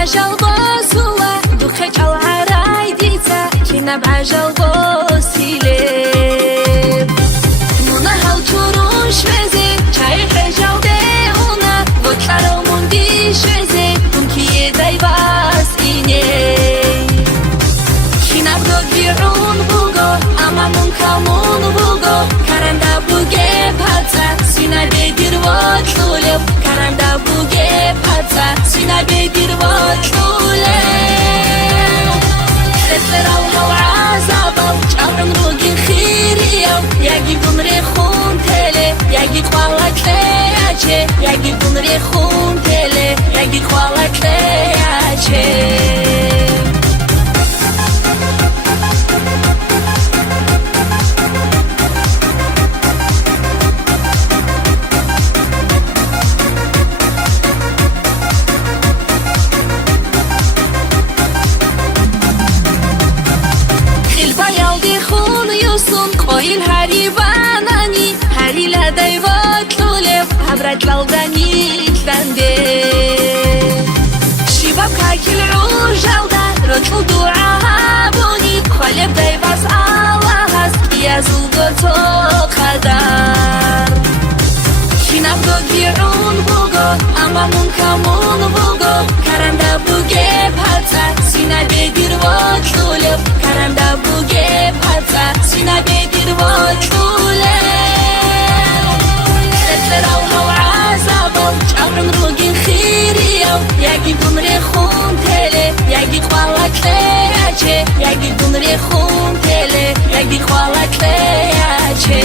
بعجل باسوله دوخش العراي ديتا كنا بعجل باسيلي مونا هاو تروش وزي چای حجل دهونا وطلارمون دیش وزي ممكن دای باس اینه كنا بدو بیرون بوگو اما من کامون بوگو کرنده بوگه پتا سینه بگیر وطلولب کرنده بوگه پتا سینه بگیر وطلولب تتراو هاو عذابو چارن روگین خیریم یکی بمری خون تله یکی خوالک لیاچه یکی بمری خون تله یکی خوالک لیاچه Qo'yil haribanani hariladay votlulib habratlaldan itlande shibab kakil ujalda rotlu du'abuni qolibday bas Allahas yazulgo to qadar kinab dogirun bugo amma munkamun bugo karanda buge pata sina begir votlulib karanda buge pata sina begir votlulib تتراو هاو عذابو چارن روگین خیریم یکی بمری خون تله یکی خوالک لیاچه یکی بمری خون تله یکی خوالک لیاچه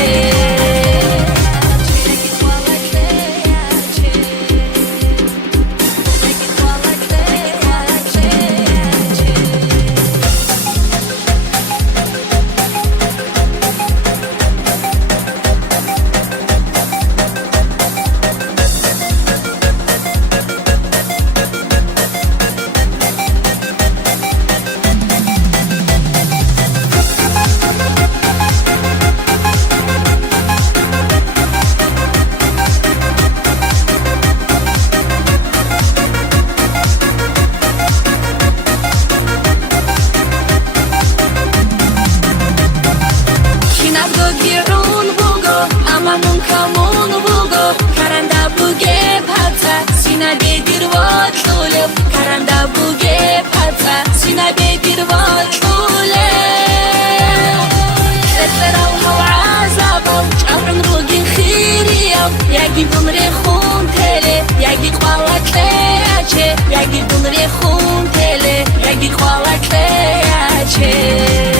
بیرون بوگو اما من کامون بوگو کرنده بوگه پتا سینه بگیر وطلولب کرنده بوگه پتا سینه بگیر وطلولب تتراو هاو عذابو چارن روگین خیریم یکی بمری خون تله یکی خوالک لیاچه یکی بمری خون تله یکی خوالک لیاچه